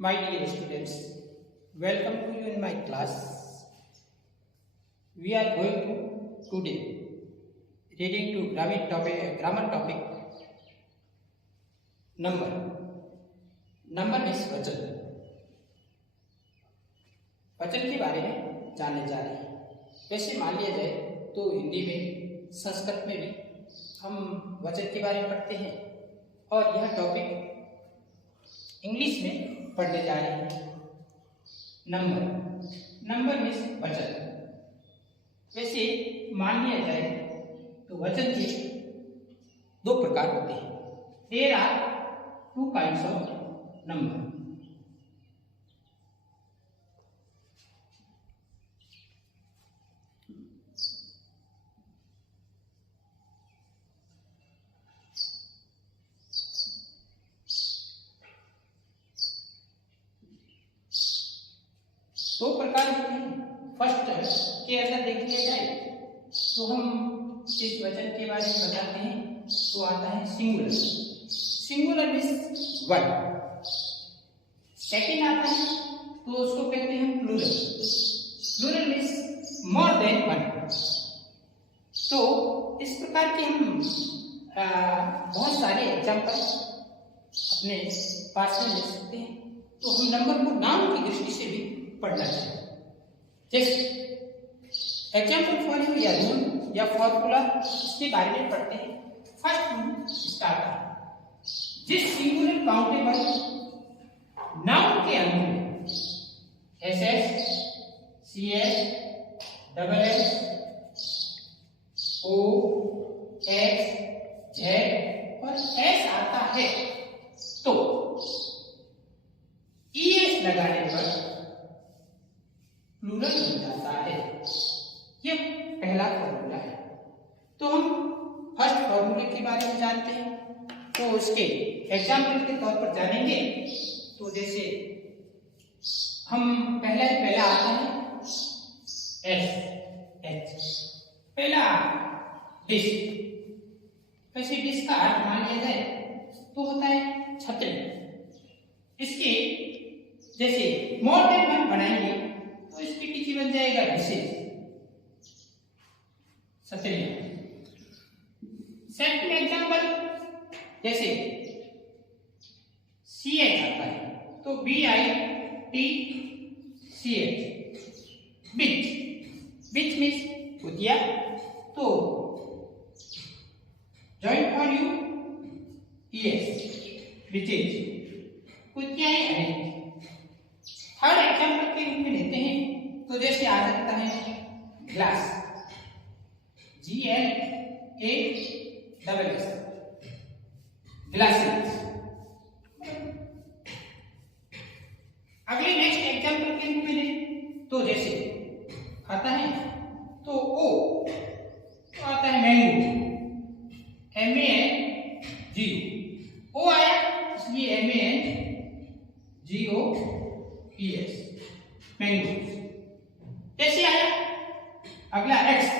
My dear students, welcome to you in my class. We are going to today reading to grammar topic number. Number is वचन. वचन के बारे में जानने जा रहे हैं. वैसे मान लिया जाए तो हिंदी में, संस्कृत में भी हम वचन के बारे में पढ़ते हैं और यह टॉपिक इंग्लिश में पढ़ने जा रहे हैं. नंबर मीन्स वचन. वैसे मान लिया जाए तो वचन के दो प्रकार होते हैं. There are two kinds of number. दो प्रकार होते हैं. फर्स्ट के अंदर देख लिया जाए तो हम इस वचन के बारे में बताते हैं तो आता है singular. Singular means one. Second आता है तो उसको कहते हैं plural. Plural means more than one. तो इस प्रकार के हम बहुत सारे एग्जाम्पल अपने पास में ले सकते हैं. तो हम नंबर को नाम की दृष्टि से भी पढ़ना चाहिए. जैसे एग्जाम्पल फॉर यू या रूल या फॉर्मूला, इसके बारे में पढ़ते हैं. फर्स्ट रूल स्टार्ट है. जिस सिंगुलर काउंटेबल नाउन के अंत में S S, C S, double S, O, X, Z और एस आता है तो ई एस लगाने पर प्लूरल बन जाता है. ये पहला फॉर्मूला है. तो हम फर्स्ट फॉर्मूले के बारे में जानते हैं तो उसके एग्जाम्पल के तौर पर जानेंगे. तो जैसे हम पहला आता है एस एच. पहला डिश. वैसे डिश का अर्थ मान लिया जाए तो होता है छतरी. इसके जैसे मोर देन वन बनाएंगे तो इसके पीछे बन जाएगा डिशेज, छतरियां. सेकंड एग्जांपल जैसे सी एच आता है तो B I T C H. Bitch. Bitch means कुतिया. तो joint for you ES bitches. कुतिया है. थर्ड एग्जाम्पल के रूप में लेते हैं तो जैसे आ सकता है glass. G L A double S. Glasses. अगले नेक्स्ट एग्जाम्पल के रूप में लें तो जैसे आता है तो ओ तो आता है mango. M A N G O आया इसलिए M A N G O E S mango. जैसे आया अगला एक्स.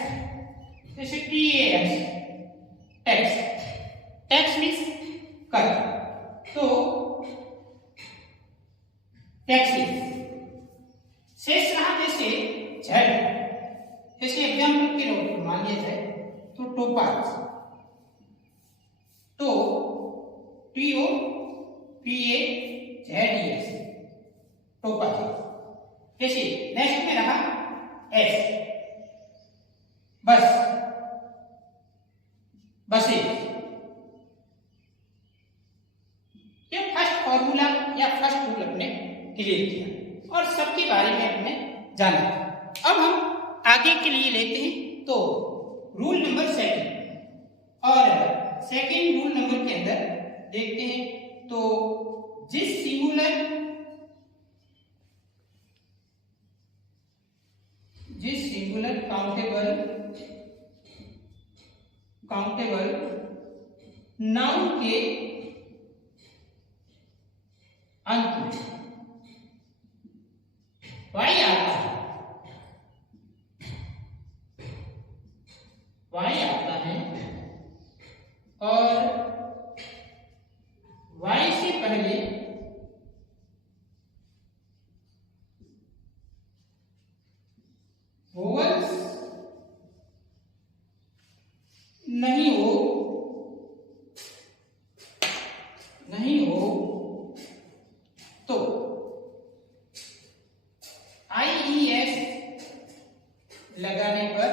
जैसे T A X tax. Tax means कर. तो टैक्सेस. शेष रहा जैसे झेड. जैसे एग्जाम्पल के रूप में मान लिया जाए तो टोपाज. तो T O P A Z E S topaz. जैसे नेक्स्ट में रहा एस. बस. बसेज. ये फर्स्ट फॉर्मूला या फर्स्ट रूल अपने क्लियर किया और सबके बारे में अपने जाना. अब हम आगे के लिए लेते हैं तो रूल नंबर सेकंड. और सेकंड रूल नंबर के अंदर देखते हैं तो जिस सिंगुलर काउंटेबल नाउन के अंत में वाई आता है. वाई आता है और वाई से पहले हो तो IES लगाने पर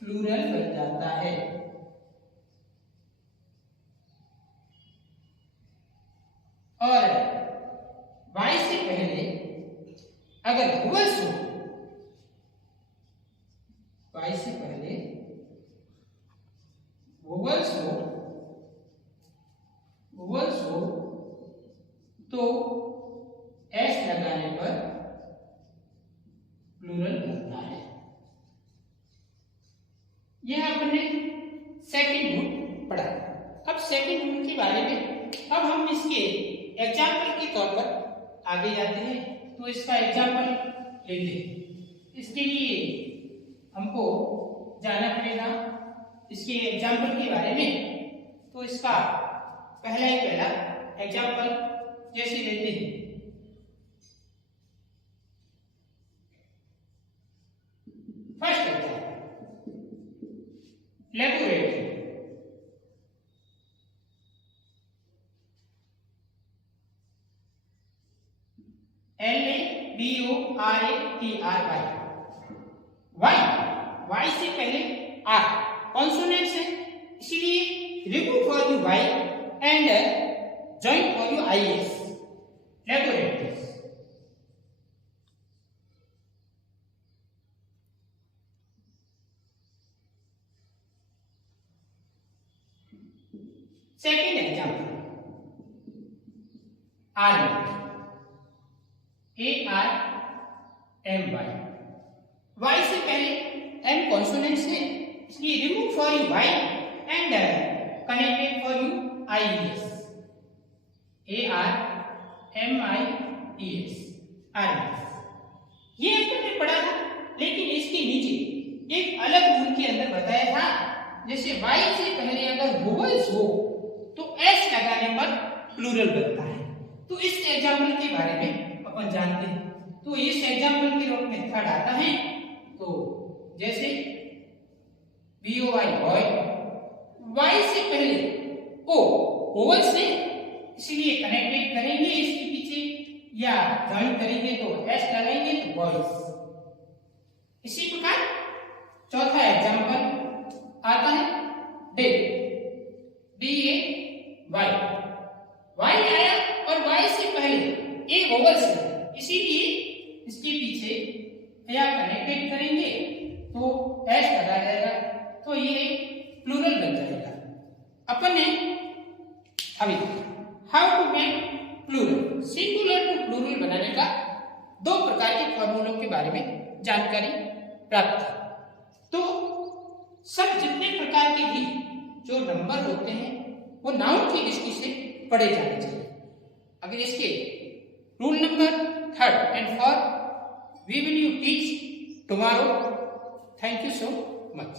प्लूरल बन जाता है। और Y से पहले अगर वोवल्स हो, Y से पहले वोवल्स हो तो S लगाने पर प्लूरल बनता है। यह आपने सेकंड रूल पढ़ा। अब सेकंड रूल के बारे में अब हम इसके एग्जाम्पल के तौर पर आगे जाते हैं। तो इसका एग्जाम्पल लेते हैं। इसके लिए हमको जानना पड़ेगा इसके एग्जाम्पल के बारे में। तो इसका पहला एग्जाम्पल जैसे लेते हैं, first example laboratory. LABORATRY। Y से पहले R कॉन्सोनेंट्स है, इसलिए remove for you Y and join for you IS laboratories. Second example army ARMY। Y से पहले M कॉन्सोनेंट्स है, इसलिए remove for you Y and connected for you IES ARMIES army. ये आपने पढ़ा था, लेकिन इसके नीचे एक अलग रूल के अंदर बताया था। जैसे Y से पहले अगर वोवल्स हो तो S लगाने पर प्लूरल बनता है। तो इस एग्जाम्पल के बारे में अपन जानते हैं। तो इस एग्जाम्पल के रूप में थर्ड आता है। तो जैसे BOY बॉय, Y से पहले O वोवल्स है, इसलिए कनेक्टेड करेंगे इसके पीछे या जॉइन करेंगे तो S लगाएंगे तो बॉयज। इसी प्रकार चौथा एग्जाम्पल आता है डे DAY। Y आया और Y से पहले A वोवल्स है, इसीलिए इसके पीछे या कनेक्टेड करेंगे तो S लगा जाएगा, तो ये प्लूरल बन जाएगा। अपन ने अभी how to make plural, singular to plural बनाने का दो प्रकार के फॉर्मूलों के बारे में जानकारी प्राप्त की। तो सब जितने प्रकार के भी जो नंबर होते हैं वो नाउन की दृष्टि से पढ़े जाने चाहिए। अगर इसके rule number third and fourth we will you teach tomorrow. Thank you so much.